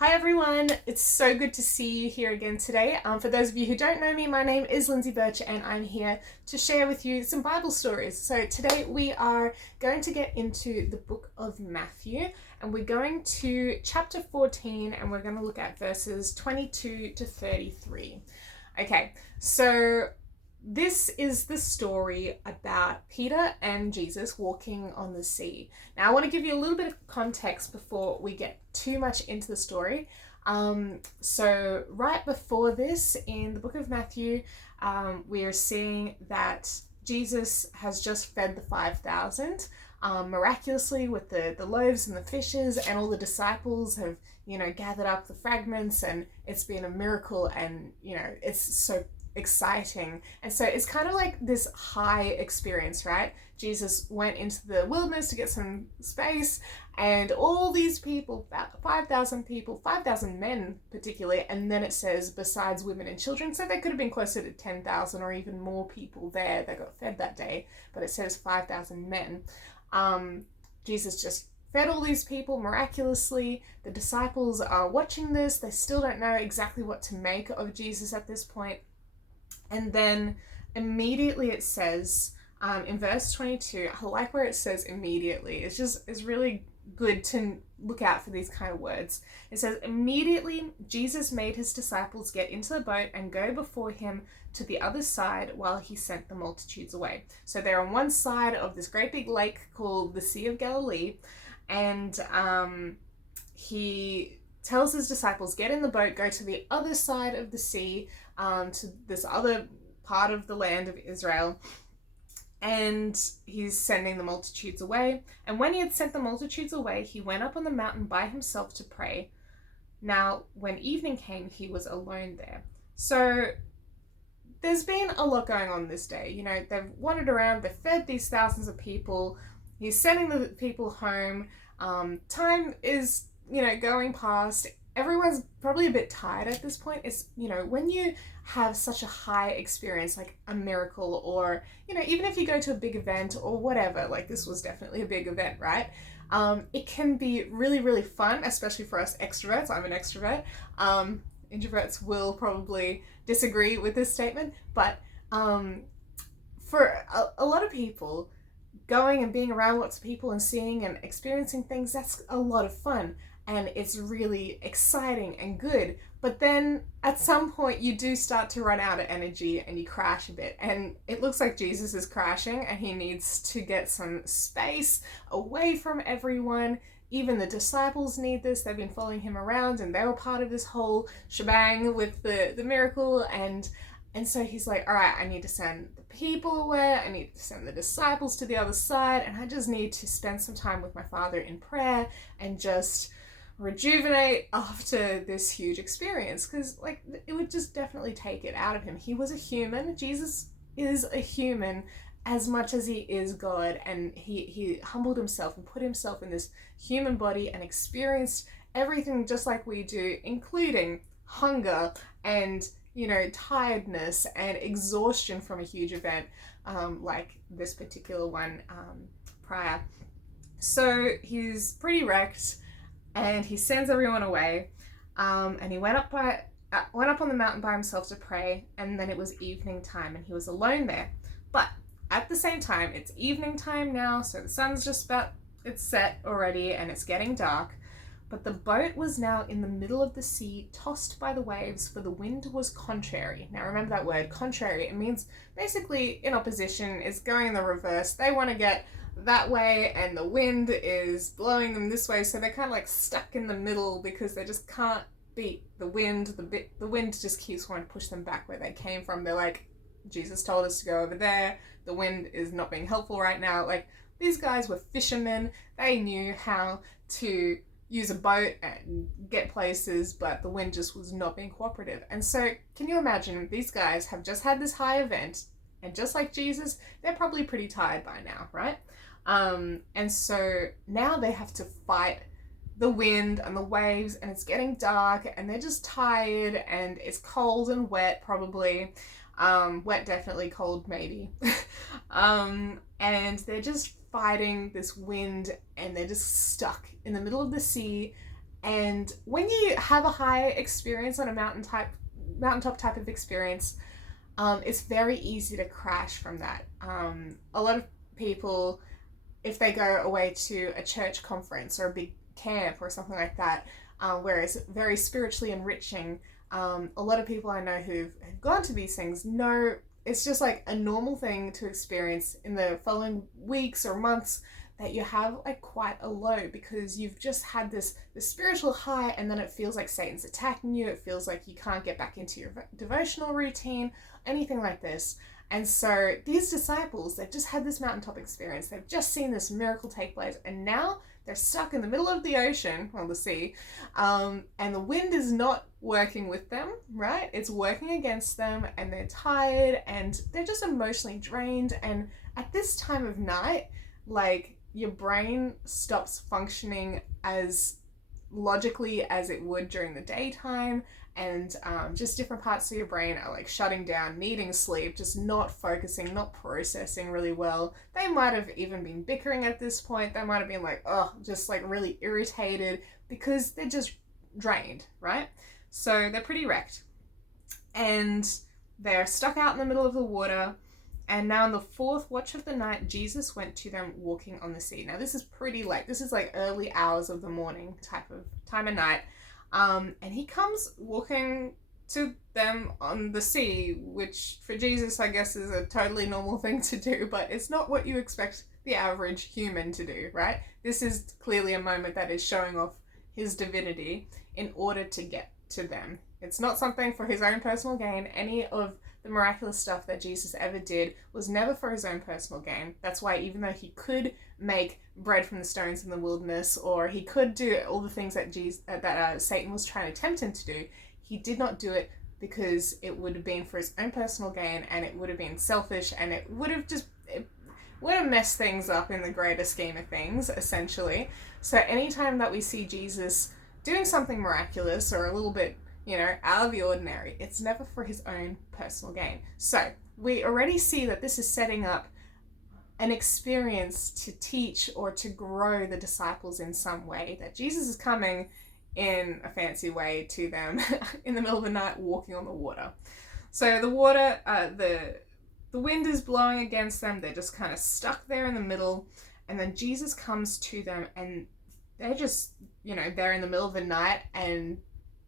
Hi everyone, it's so good to see you here again today. For those of you who don't know me, my name is Lindsay Birch and I'm here to share with you some Bible stories. So today we are going to get into the book of Matthew and we're going to chapter 14 and we're going to look at verses 22 to 33. Okay, so this is the story about Peter and Jesus walking on the sea. Now, I want to give you a little bit of context before we get too much into the story. So right before this, in the book of Matthew, we are seeing that Jesus has just fed the 5,000 miraculously with the loaves and the fishes, and all the disciples have, gathered up the fragments, and it's been a miracle, and, it's so exciting. And so it's kind of like this high experience, right? Jesus went into the wilderness to get some space, and all these people, 5,000 people, 5,000 men particularly, and then it says besides women and children, so there could have been closer to 10,000 or even more people there that got fed that day, but it says 5,000 men. Jesus just fed all these people miraculously. The disciples are watching this. They still don't know exactly what to make of Jesus at this point. And then immediately it says, in verse 22, I like where it says immediately. It's really good to look out for these kind of words. It says, immediately Jesus made his disciples get into the boat and go before him to the other side while he sent the multitudes away. So they're on one side of this great big lake called the Sea of Galilee, and he tells his disciples, get in the boat, go to the other side of the sea, to this other part of the land of Israel, and he's sending the multitudes away. And when he had sent the multitudes away, he went up on the mountain by himself to pray. Now, when evening came, he was alone there. So there's been a lot going on this day. They've wandered around, they've fed these thousands of people, he's sending the people home. Time is, going past. Everyone's probably a bit tired at this point. It's, when you have such a high experience, like a miracle, or, even if you go to a big event or whatever, like this was definitely a big event, right? It can be really, really fun, especially for us extroverts. I'm an extrovert. Introverts will probably disagree with this statement, but for a lot of people, going and being around lots of people and seeing and experiencing things, that's a lot of fun. And it's really exciting and good. But then at some point you do start to run out of energy and you crash a bit. And it looks like Jesus is crashing and he needs to get some space away from everyone. Even the disciples need this. They've been following him around and they were part of this whole shebang with the miracle. And so he's like, all right, I need to send the people away. I need to send the disciples to the other side. And I just need to spend some time with my Father in prayer and just rejuvenate after this huge experience, because it would just definitely take it out of him. He was a human. Jesus is a human as much as he is God, and he humbled himself and put himself in this human body and experienced everything just like we do, including hunger and tiredness and exhaustion from a huge event, like this particular one prior. So he's pretty wrecked, and he sends everyone away, and he went up on the mountain by himself to pray, and then it was evening time and he was alone there. But at the same time, it's evening time now, so the sun's it's set already and it's getting dark, but the boat was now in the middle of the sea, tossed by the waves, for the wind was contrary. Now remember that word, contrary. It means basically in opposition. It's going in the reverse. They want to get that way and the wind is blowing them this way, so they're kind of stuck in the middle because they just can't beat the wind. The wind just keeps wanting to push them back where they came from. They're like, Jesus told us to go over there, the wind is not being helpful right now. These guys were fishermen, they knew how to use a boat and get places, but the wind just was not being cooperative. And so can you imagine, these guys have just had this high event, and just like Jesus, they're probably pretty tired by now, right? And so now they have to fight the wind and the waves, and it's getting dark and they're just tired, and it's cold and wet probably. Wet definitely, cold maybe. And they're just fighting this wind, and they're just stuck in the middle of the sea, And when you have a high experience on a mountaintop type of experience, it's very easy to crash from that. A lot of people, if they go away to a church conference or a big camp or something like that, where it's very spiritually enriching, a lot of people I know who've gone to these things know it's just like a normal thing to experience in the following weeks or months, that you have like quite a low, because you've just had this spiritual high, and then it feels like Satan's attacking you. It feels like you can't get back into your devotional routine, anything like this. And so these disciples, they've just had this mountaintop experience. They've just seen this miracle take place, and now they're stuck in the middle of the ocean, or the sea, and the wind is not working with them, right? It's working against them, and they're tired, and they're just emotionally drained. And at this time of night, like, your brain stops functioning as logically as it would during the daytime, and just different parts of your brain are like shutting down, needing sleep, just not focusing, not processing really well. They might have even been bickering at this point. They might have been like, oh, just like really irritated, because they're just drained, right? So they're pretty wrecked, and they're stuck out in the middle of the water. And now in the fourth watch of the night, Jesus went to them walking on the sea. Now this is pretty late. This is like early hours of the morning type of time of night. And he comes walking to them on the sea, which for Jesus, I guess, is a totally normal thing to do, but it's not what you expect the average human to do, right? This is clearly a moment that is showing off his divinity in order to get to them. It's not something for his own personal gain. Any of the miraculous stuff that Jesus ever did was never for his own personal gain. That's why even though he could make bread from the stones in the wilderness, or he could do all the things that Satan was trying to tempt him to do, he did not do it because it would have been for his own personal gain, and it would have been selfish, and it would have messed things up in the greater scheme of things, essentially. So anytime that we see Jesus doing something miraculous or a little bit, out of the ordinary, it's never for his own personal gain. So we already see that this is setting up an experience to teach or to grow the disciples in some way, that Jesus is coming in a fancy way to them in the middle of the night, walking on the water. So the water, the wind is blowing against them. They're just kind of stuck there in the middle, and then Jesus comes to them, and they're just, they're in the middle of the night and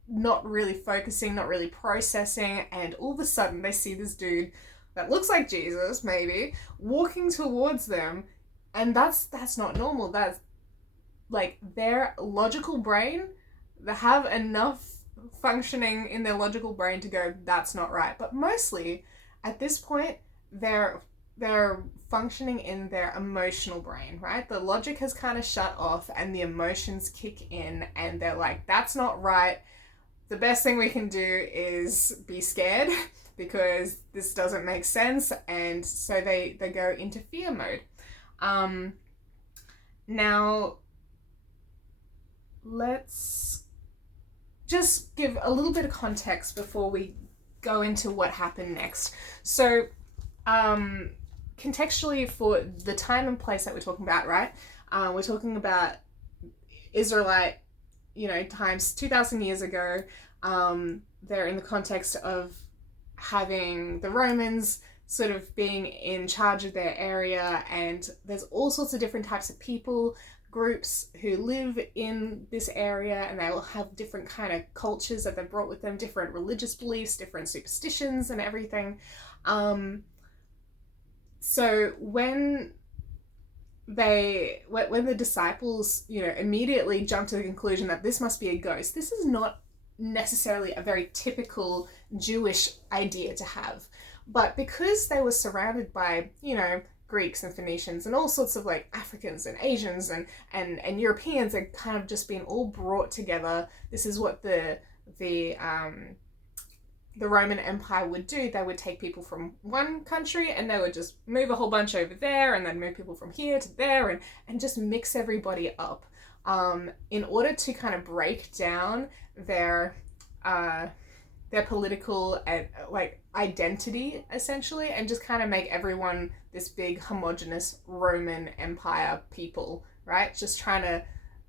not really focusing, not really processing, and all of a sudden they see this dude that looks like Jesus, maybe, walking towards them, and that's not normal. That's like their logical brain, they have enough functioning in their logical brain to go, that's not right. But mostly at this point, they're functioning in their emotional brain, right? The logic has kind of shut off, and the emotions kick in, and they're like, that's not right. The best thing we can do is be scared because this doesn't make sense. And so they go into fear mode. Now, let's just give a little bit of context before we go into what happened next. So, contextually, for the time and place that we're talking about, right? We're talking about Israelite, times 2,000 years ago. They're in the context of having the Romans sort of being in charge of their area, and there's all sorts of different types of people, groups who live in this area, and they will have different kind of cultures that they've brought with them, different religious beliefs, different superstitions and everything. So when the disciples, immediately jump to the conclusion that this must be a ghost, this is not necessarily a very typical Jewish idea to have. But because they were surrounded by, Greeks and Phoenicians and all sorts of like Africans and Asians and Europeans, had kind of just been all brought together. This is what the Roman Empire would do. They would take people from one country and they would just move a whole bunch over there, and then move people from here to there, and just mix everybody up in order to kind of break down their political identity, essentially, and just kind of make everyone this big homogenous Roman Empire people, right? Just trying to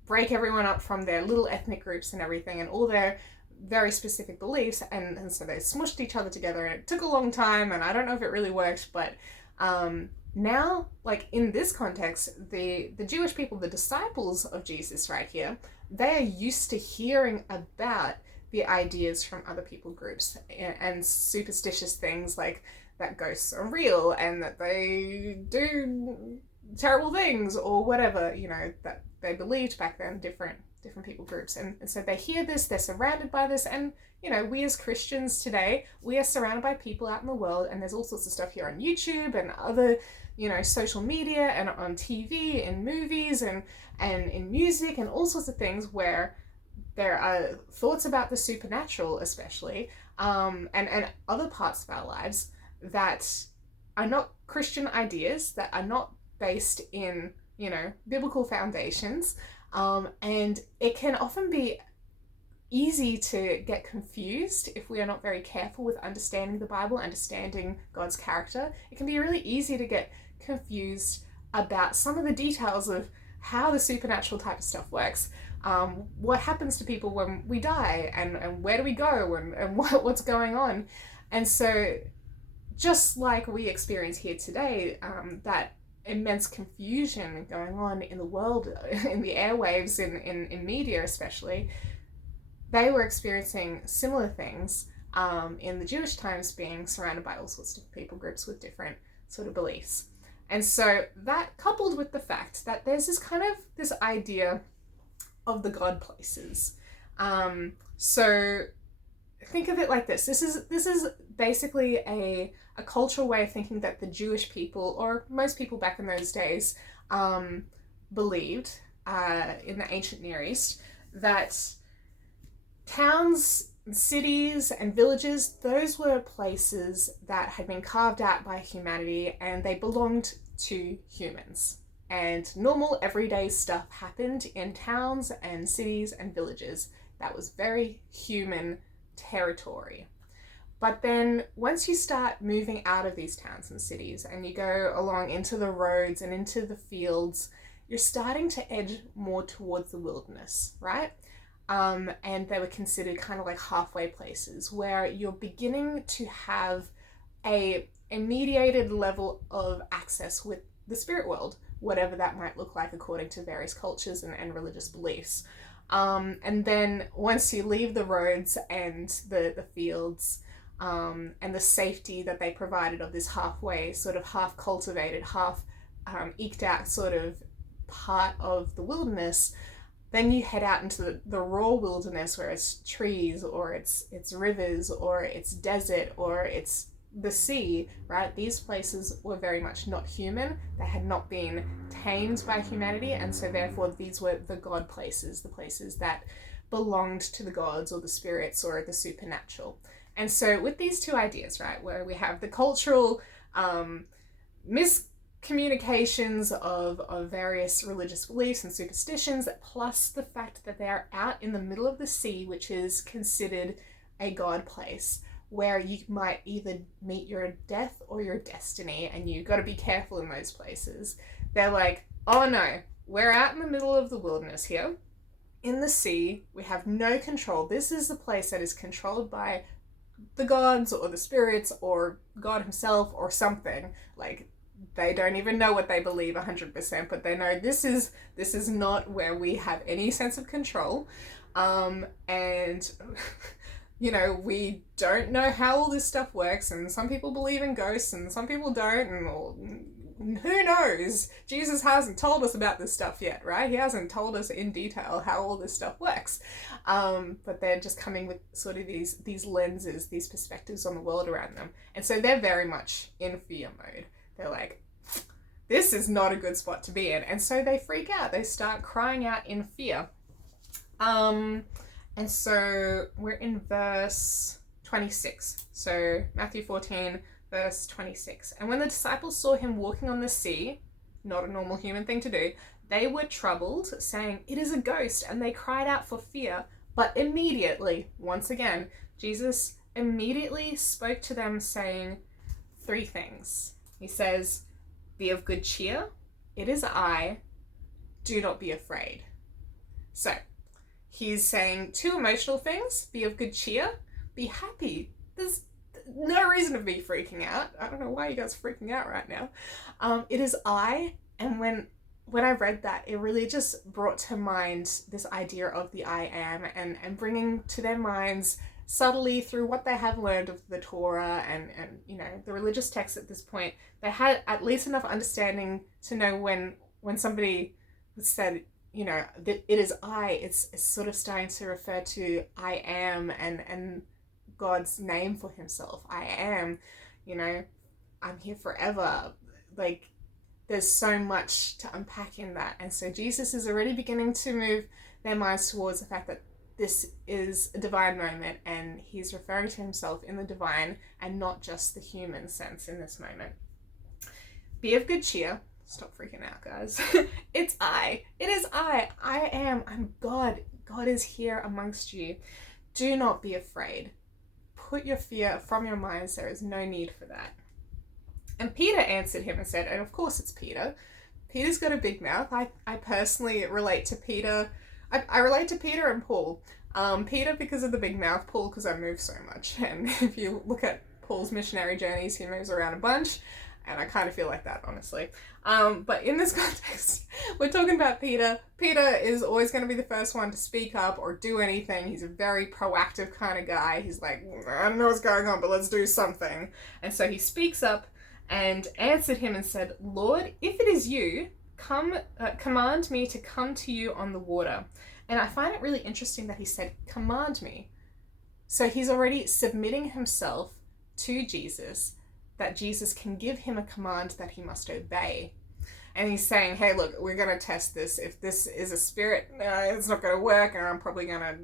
break everyone up from their little ethnic groups and everything and all their very specific beliefs, and so they smushed each other together, and it took a long time, and I don't know if it really worked, but now, like in this context, the Jewish people, the disciples of Jesus right here, they are used to hearing about the ideas from other people groups and superstitious things like that ghosts are real and that they do terrible things or whatever, you know, that they believed back then, different people groups. And so they hear this, they're surrounded by this, and you know, we as Christians today, we are surrounded by people out in the world, and there's all sorts of stuff here on YouTube and other, you know, social media and on TV and movies and in music and all sorts of things where there are thoughts about the supernatural, especially, and other parts of our lives that are not Christian ideas, that are not based in, you know, biblical foundations. And it can often be easy to get confused if we are not very careful with understanding the Bible, understanding God's character. It can be really easy to get confused about some of the details of how the supernatural type of stuff works. What happens to people when we die, and where do we go, and what's going on. And so just like we experience here today, that immense confusion going on in the world, in the airwaves, in media especially, they were experiencing similar things in the Jewish times, being surrounded by all sorts of people groups with different sort of beliefs. And so that, coupled with the fact that there's this idea of the God places. So think of it like this. This is basically a cultural way of thinking that the Jewish people, or most people back in those days, believed in the ancient Near East, that towns, cities, and villages, those were places that had been carved out by humanity, and they belonged to humans. And normal everyday stuff happened in towns and cities and villages. That was very human territory. But then once you start moving out of these towns and cities and you go along into the roads and into the fields, you're starting to edge more towards the wilderness, right? And they were considered kind of like halfway places where you're beginning to have a mediated level of access with the spirit world, whatever that might look like according to various cultures and religious beliefs. And then once you leave the roads and the fields, and the safety that they provided of this halfway, sort of half cultivated, half eked out sort of part of the wilderness, then you head out into the raw wilderness where it's trees, or it's rivers, or it's desert, or it's the sea, right? These places were very much not human. They had not been tamed by humanity, and so therefore these were the God places, the places that belonged to the gods or the spirits or the supernatural. And so with these two ideas, right, where we have the cultural miscommunications of various religious beliefs and superstitions, plus the fact that they are out in the middle of the sea, which is considered a God place, where you might either meet your death or your destiny, and you've got to be careful in those places. They're like, oh no, we're out in the middle of the wilderness here. In the sea, we have no control. This is the place that is controlled by the gods or the spirits or God himself or something. Like, they don't even know what they believe 100%, but they know this is not where we have any sense of control. And you know, we don't know how all this stuff works, and some people believe in ghosts and some people don't, and who knows? Jesus hasn't told us about this stuff yet, right? He hasn't told us in detail how all this stuff works. But they're just coming with sort of these lenses, these perspectives on the world around them. And so they're very much in fear mode. They're like, this is not a good spot to be in. And so they freak out. They start crying out in fear. And so we're in verse 26. So Matthew 14, verse 26. And when the disciples saw him walking on the sea, not a normal human thing to do, they were troubled, saying, "It is a ghost," and they cried out for fear. But immediately, once again, Jesus immediately spoke to them, saying 3 things. He says, "Be of good cheer. It is I. Do not be afraid." So he's saying two emotional things: be of good cheer, be happy. There's no reason to be freaking out. I don't know why you guys are freaking out right now. It is I, and when I read that, it really just brought to mind this idea of the I am, and bringing to their minds subtly through what they have learned of the Torah and the religious texts at this point, they had at least enough understanding to know when somebody said, that it is I, it's sort of starting to refer to I am and God's name for himself. I am, I'm here forever. Like, there's so much to unpack in that. And so Jesus is already beginning to move their minds towards the fact that this is a divine moment, and he's referring to himself in the divine and not just the human sense in this moment. Be of good cheer. Stop freaking out, guys. It's I. It is I. I am. I'm God. God is here amongst you. Do not be afraid. Put your fear from your minds. There is no need for that. And Peter answered him and said, and of course it's Peter. Peter's got a big mouth. I personally relate to Peter. I relate to Peter and Paul. Peter because of the big mouth, Paul because I move so much. And if you look at Paul's missionary journeys, he moves around a bunch. And I kind of feel like that, honestly. But in this context, we're talking about Peter. Peter is always going to be the first one to speak up or do anything. He's a very proactive kind of guy. He's like, I don't know what's going on, but let's do something. And so he speaks up and answered him and said, Lord, if it is you, command me to come to you on the water. And I find it really interesting that he said, command me. So he's already submitting himself to Jesus, that Jesus can give him a command that he must obey. And he's saying, hey, look, we're going to test this. If this is a spirit, it's not going to work, and I'm probably going to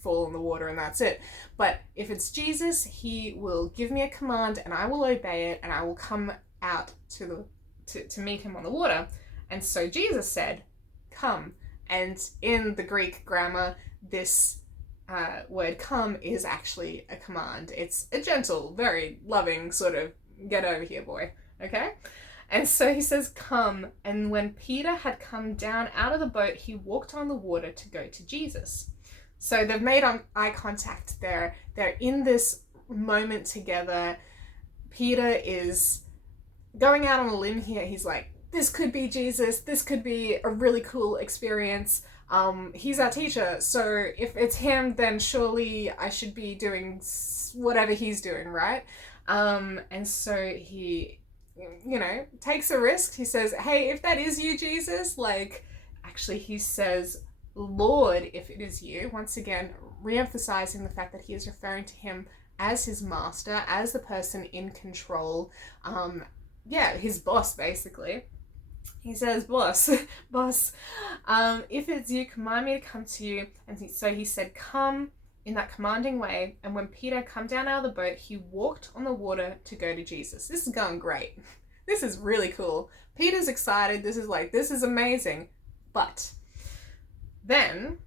fall in the water and that's it. But if it's Jesus, he will give me a command and I will obey it, and I will come out to meet him on the water. And so Jesus said, come. And in the Greek grammar, this word come is actually a command. It's a gentle, very loving sort of, get over here, boy. Okay? And so he says, come. And when Peter had come down out of the boat, he walked on the water to go to Jesus. So they've made eye contact there. They're in this moment together. Peter is going out on a limb here. He's like, this could be Jesus. This could be a really cool experience. He's our teacher. So if it's him, then surely I should be doing whatever he's doing, right? And so he, takes a risk. He says, hey, if that is you, Jesus, actually he says, Lord, if it is you, once again, re-emphasizing the fact that he is referring to him as his master, as the person in control, his boss, basically. He says, boss, if it's you, command me to come to you. And so he said, come, in that commanding way. And when Peter come down out of the boat, he walked on the water to go to Jesus. This is going great. This is really cool. Peter's excited. This is amazing. But then,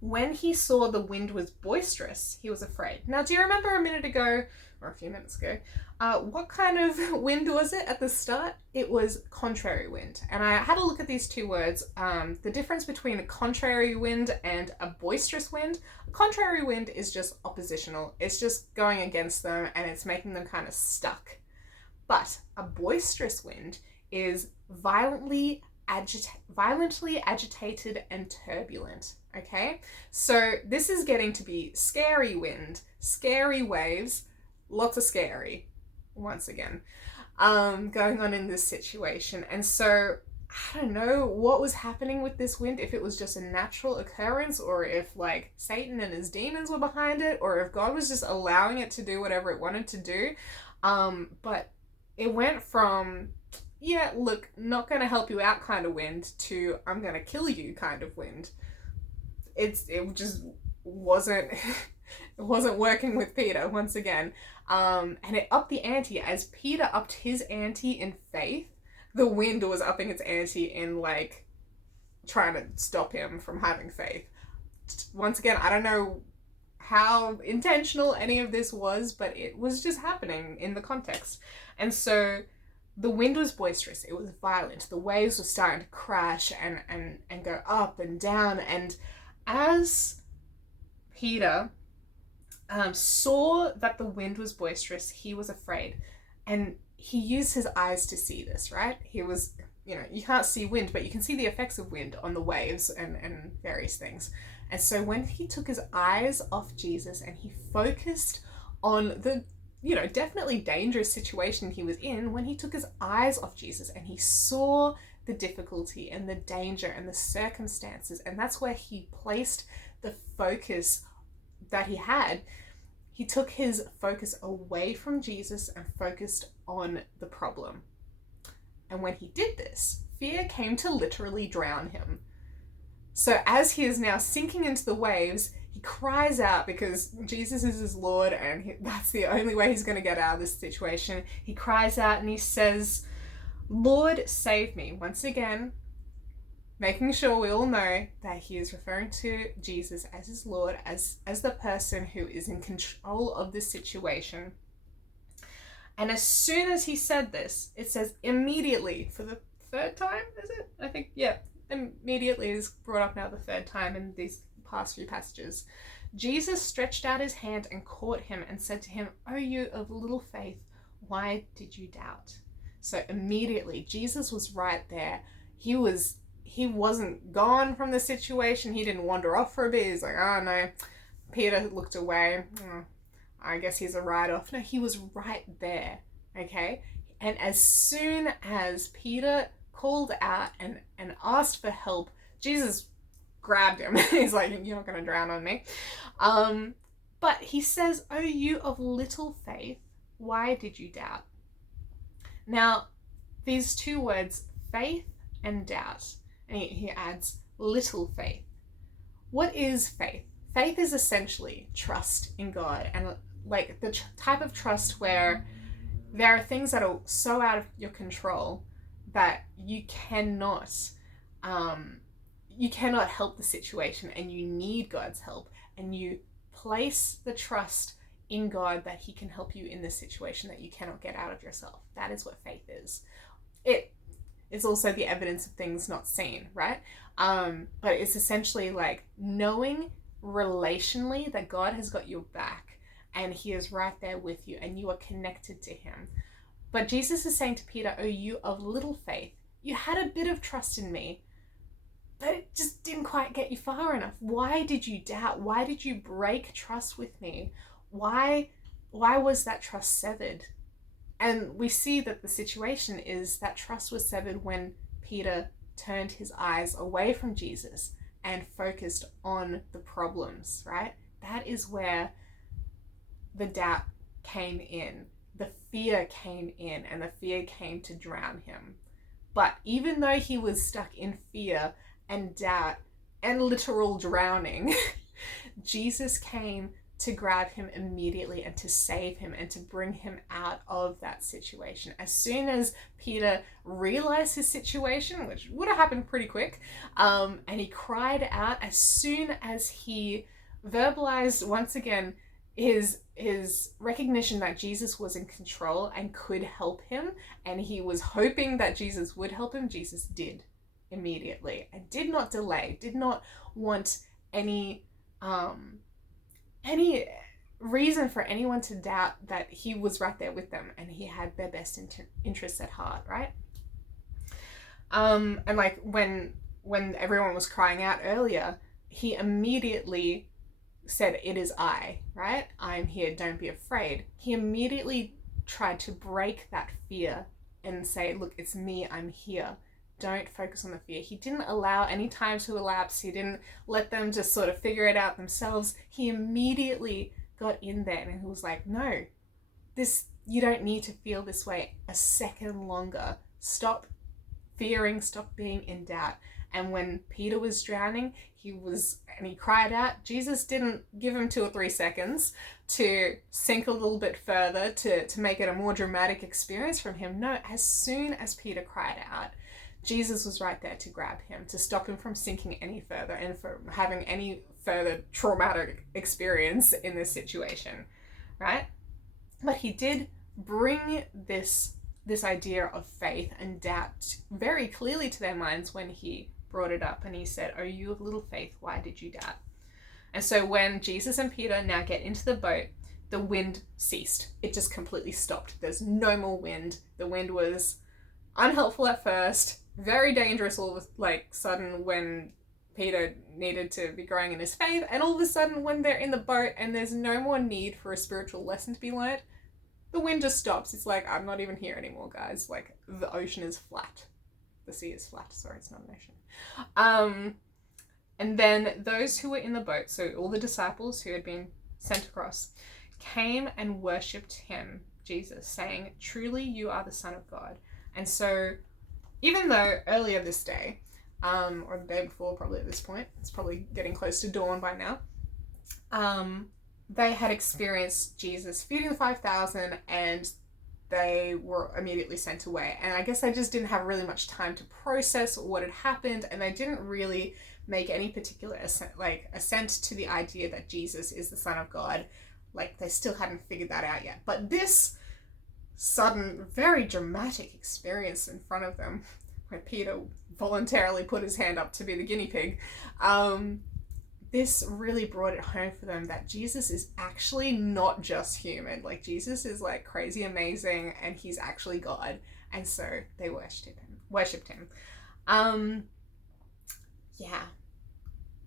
when he saw the wind was boisterous, he was afraid. Now, do you remember a minute ago, or a few minutes ago, what kind of wind was it at the start? It was contrary wind. And I had a look at these two words. The difference between a contrary wind and a boisterous wind. A contrary wind is just oppositional. It's just going against them and it's making them kind of stuck. But a boisterous wind is violently agitated and turbulent. Okay, so this is getting to be scary wind, scary waves, lots of scary, once again, going on in this situation. And so I don't know what was happening with this wind, if it was just a natural occurrence, or if Satan and his demons were behind it, or if God was just allowing it to do whatever it wanted to do. But it went from, yeah, look, not going to help you out kind of wind to I'm going to kill you kind of wind. It just wasn't it wasn't working with Peter once again. And it upped the ante. As Peter upped his ante in faith, the wind was upping its ante in trying to stop him from having faith. Once again, I don't know how intentional any of this was, but it was just happening in the context. And so the wind was boisterous, it was violent, the waves were starting to crash and go up and down. And as Peter saw that the wind was boisterous, he was afraid. And he used his eyes to see this, right? He was, you can't see wind, but you can see the effects of wind on the waves and various things. And so when he took his eyes off Jesus and he focused on the, definitely dangerous situation he was in, when he took his eyes off Jesus and he saw the difficulty and the danger and the circumstances, and that's where he placed the focus that he had, he took his focus away from Jesus and focused on the problem. And when he did this, fear came to literally drown him. So as he is now sinking into the waves, he cries out because Jesus is his Lord and that's the only way he's going to get out of this situation. He cries out and he says, "Lord, save me." Once again, making sure we all know that he is referring to Jesus as his Lord, as the person who is in control of this situation. And as soon as he said this, it says immediately, for the third time, is it? I think, yeah. Immediately is brought up now the third time in these past few passages. Jesus stretched out his hand and caught him and said to him, "O you of little faith, why did you doubt?" So immediately, Jesus was right there. He wasn't gone from the situation. He didn't wander off for a bit. He's like, "Oh no." Peter looked away. I guess he's a write-off. No, he was right there. Okay? And as soon as Peter called out and asked for help, Jesus grabbed him. He's like, "You're not going to drown on me." But he says, "Oh, you of little faith, why did you doubt?" Now, these two words, faith and doubt, and he adds little faith. What is faith? Faith is essentially trust in God, and like the type of trust where there are things that are so out of your control that you cannot help the situation and you need God's help, and you place the trust in God that he can help you in this situation that you cannot get out of yourself. That is what faith is. It is also the evidence of things not seen, right? But it's essentially like knowing relationally that God has got your back and he is right there with you and you are connected to him. But Jesus is saying to Peter, "Oh, you of little faith, you had a bit of trust in me, but it just didn't quite get you far enough. Why did you doubt? Why did you break trust with me? Why was that trust severed?" And we see that the situation is that trust was severed when Peter turned his eyes away from Jesus and focused on the problems, right? That is where the doubt came in. The fear came in, and the fear came to drown him. But even though he was stuck in fear and doubt and literal drowning, Jesus came to grab him immediately and to save him and to bring him out of that situation. As soon as Peter realized his situation, which would have happened pretty quick, and he cried out, as soon as he verbalized once again his recognition that Jesus was in control and could help him, and he was hoping that Jesus would help him, Jesus did immediately and did not delay, did not want any reason for anyone to doubt that he was right there with them and he had their best interests at heart, right? And like when everyone was crying out earlier, he immediately said, "It is I," right? "I'm here, don't be afraid." He immediately tried to break that fear and say, "Look, it's me, I'm here. Don't focus on the fear." He didn't allow any time to elapse. He didn't let them just sort of figure it out themselves. He immediately got in there and he was like, "No, you don't need to feel this way a second longer. Stop fearing, stop being in doubt." And when Peter was drowning, he cried out, Jesus didn't give him 2 or 3 seconds to sink a little bit further to make it a more dramatic experience from him. No, as soon as Peter cried out, Jesus was right there to grab him, to stop him from sinking any further and from having any further traumatic experience in this situation, right? But he did bring this this idea of faith and doubt very clearly to their minds when he brought it up and he said, "Oh, you of little faith, why did you doubt?" And so when Jesus and Peter now get into the boat, the wind ceased. It just completely stopped. There's no more wind. The wind was unhelpful at first, very dangerous all of a sudden when Peter needed to be growing in his faith, and all of a sudden when they're in the boat and there's no more need for a spiritual lesson to be learned, the wind just stops. It's like, I'm not even here anymore, guys. Like, the ocean is flat. The sea is flat. Sorry, it's not an ocean. And then those who were in the boat, so all the disciples who had been sent across, came and worshipped him, Jesus, saying, "Truly you are the Son of God." And so, even though earlier this day, or the day before probably at this point, it's probably getting close to dawn by now, they had experienced Jesus feeding the 5,000 and they were immediately sent away. And I guess they just didn't have really much time to process what had happened, and they didn't really make any particular assent to the idea that Jesus is the Son of God. Like, they still hadn't figured that out yet. But this sudden, very dramatic experience in front of them, where Peter voluntarily put his hand up to be the guinea pig, this really brought it home for them that Jesus is actually not just human. Like, Jesus is like crazy amazing, and he's actually God. And so they worshipped him. Yeah.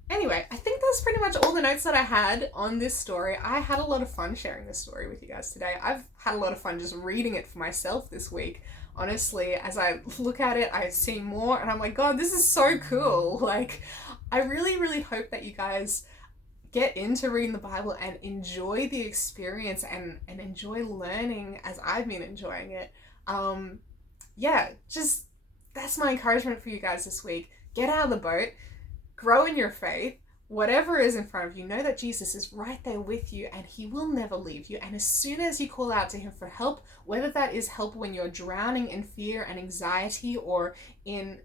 Anyway, I think that's pretty much all the notes that I had on this story. I had a lot of fun sharing this story with you guys today. I've had a lot of fun just reading it for myself this week. Honestly, as I look at it, I see more and I'm like, God, this is so cool. Like, I really, really hope that you guys get into reading the Bible and enjoy the experience and enjoy learning as I've been enjoying it. Just that's my encouragement for you guys this week. Get out of the boat, grow in your faith. Whatever is in front of you, know that Jesus is right there with you and he will never leave you. And as soon as you call out to him for help, whether that is help when you're drowning in fear and anxiety or in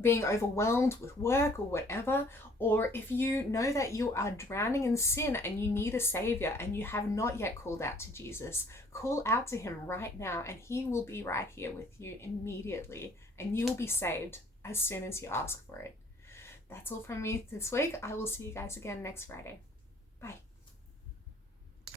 being overwhelmed with work or whatever, or if you know that you are drowning in sin and you need a savior and you have not yet called out to Jesus, call out to him right now and he will be right here with you immediately and you will be saved as soon as you ask for it. That's all from me this week. I will see you guys again next Friday. Bye.